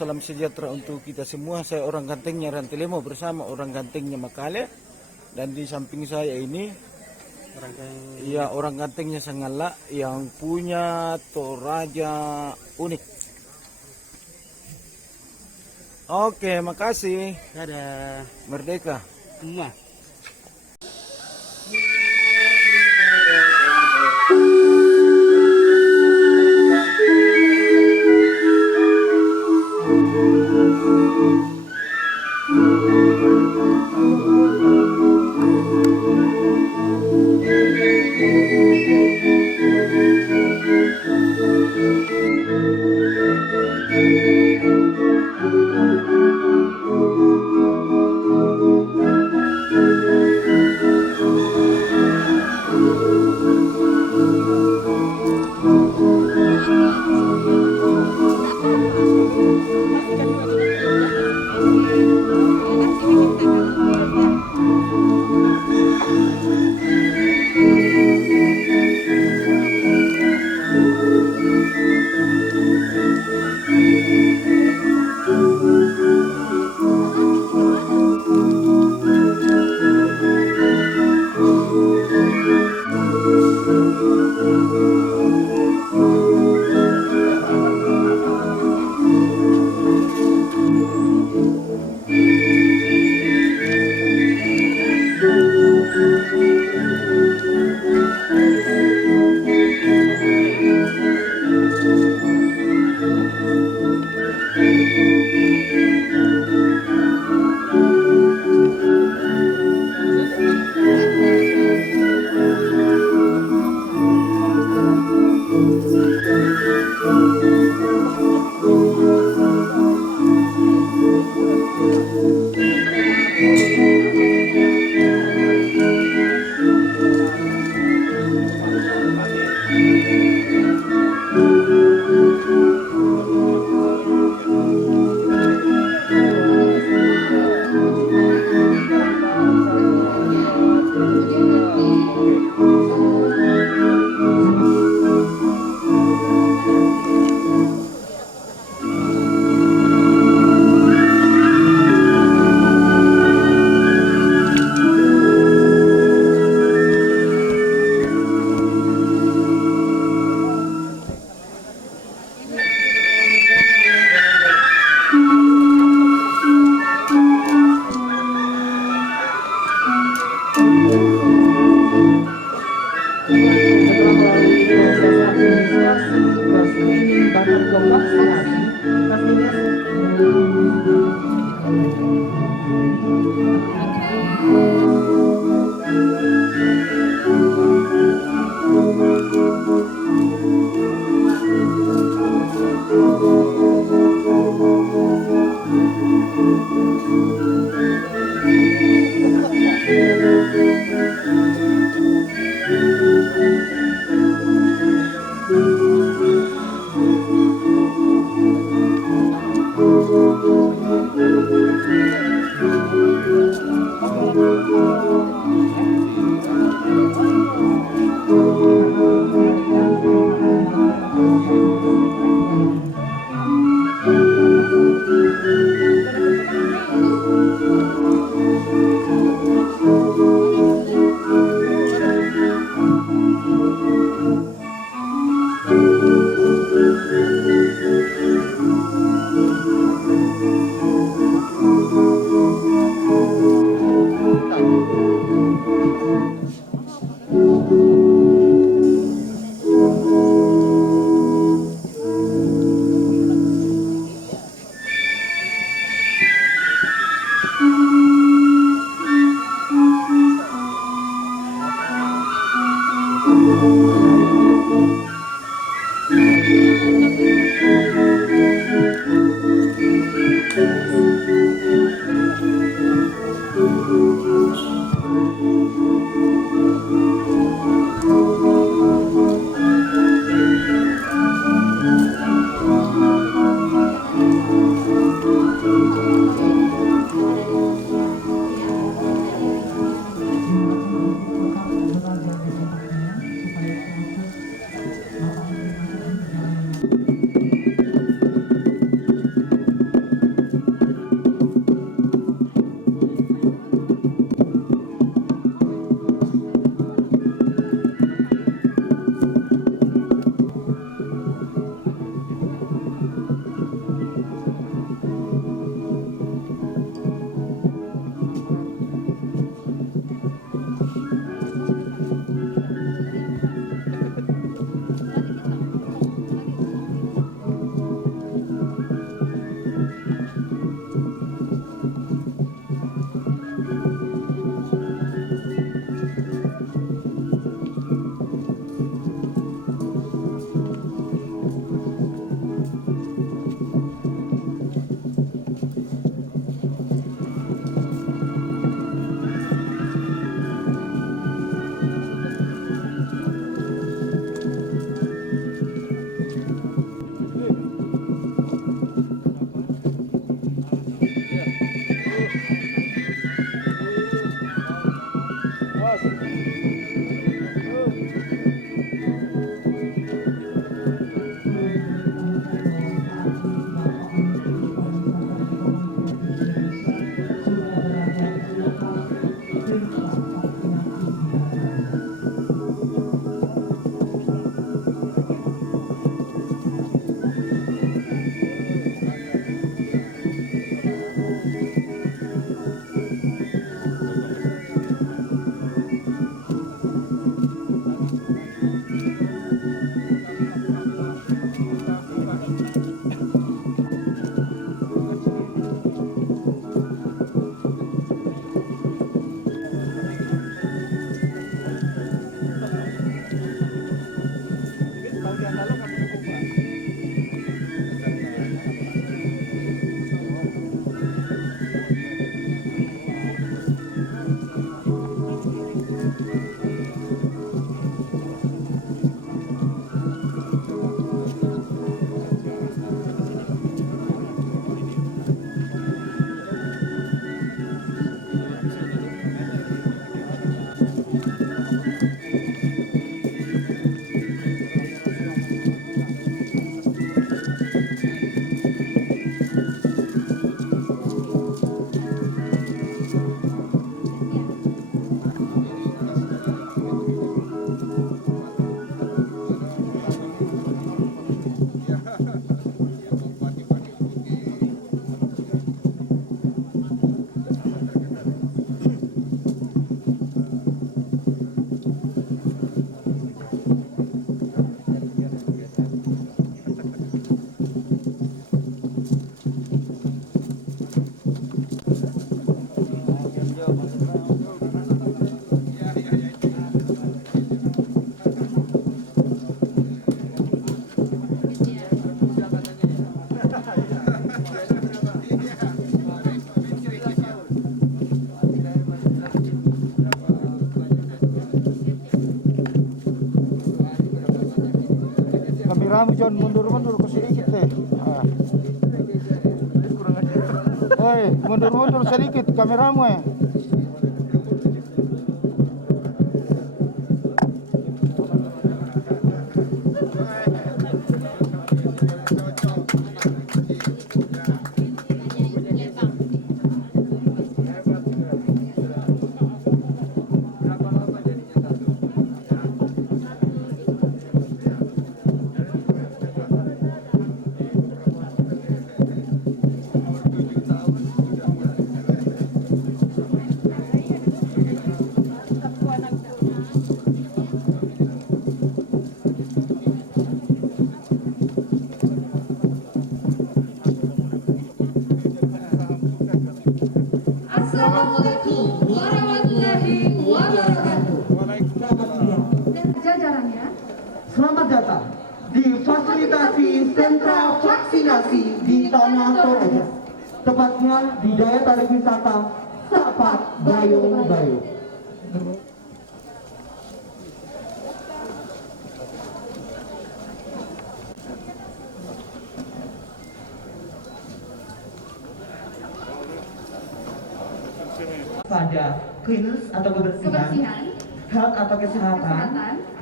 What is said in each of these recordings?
Salam sejahtera untuk kita semua. Saya orang gantengnya Rantilemo bersama orang gantengnya Makale, dan di samping saya ini orang gantengnya Sangala yang punya Toraja unik. Oke, makasih. Dadah. Merdeka. Mua. Kameramu John, mundur-mundur ke sedikit deh. Oi, mundur-mundur sedikit kameramu ya. Assalamualaikum warahmatullahi wabarakatuh. Jajarannya, Selamat datang di fasilitasi sentra vaksinasi di Tana Toraja, tepatnya di daya tarik wisata Sa'pak Bayobayo. Pada cleanliness atau kebersihan, health atau kesehatan,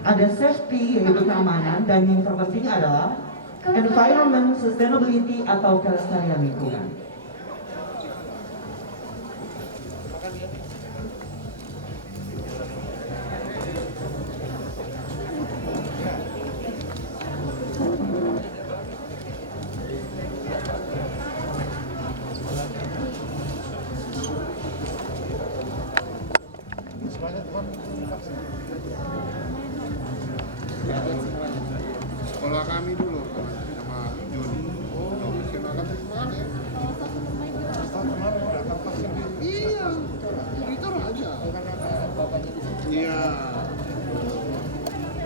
ada safety yaitu keamanan, dan yang terpenting adalah environment sustainability atau kelestarian lingkungan. Sekolah kami dulu sama Juni. Silakan semangat ya. Iya, itu aja. Iya.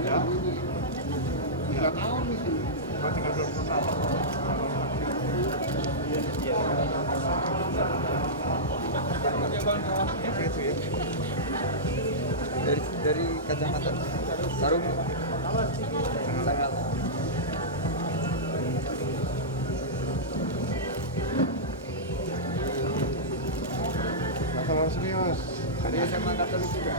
Ya. 3 tahun itu. Dari kacamata sarung tanggal Masalah serius. ada SMA Katolik juga.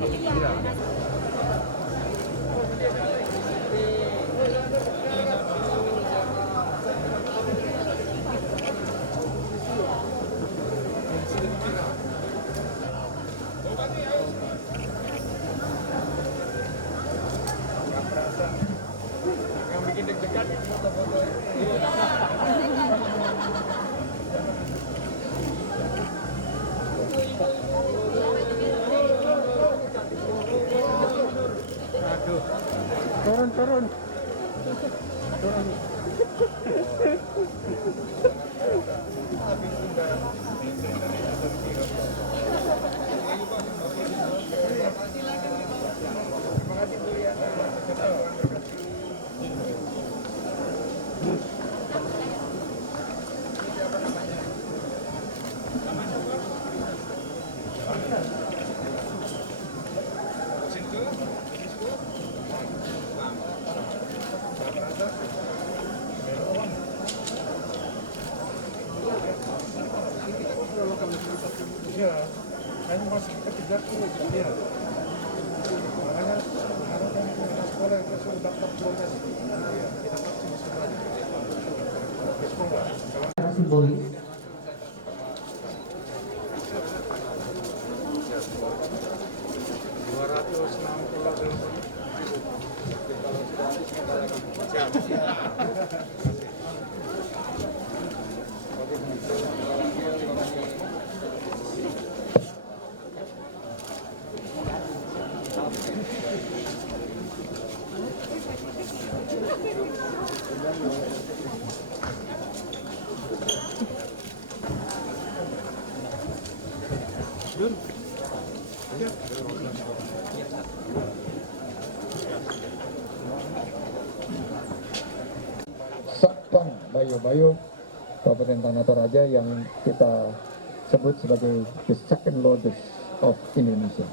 Yang bikin deg-degan foto-foto. Turun. Iya, hanya masih ketiga tuh ya. Makanya harus kan sekolah yang sudah daftar protes. Kita vaksin semua. Di sekolah. Simbolis. Sa'pak Bayobayo, Kabupaten Tana Toraja yang kita sebut sebagai the second largest of Indonesia.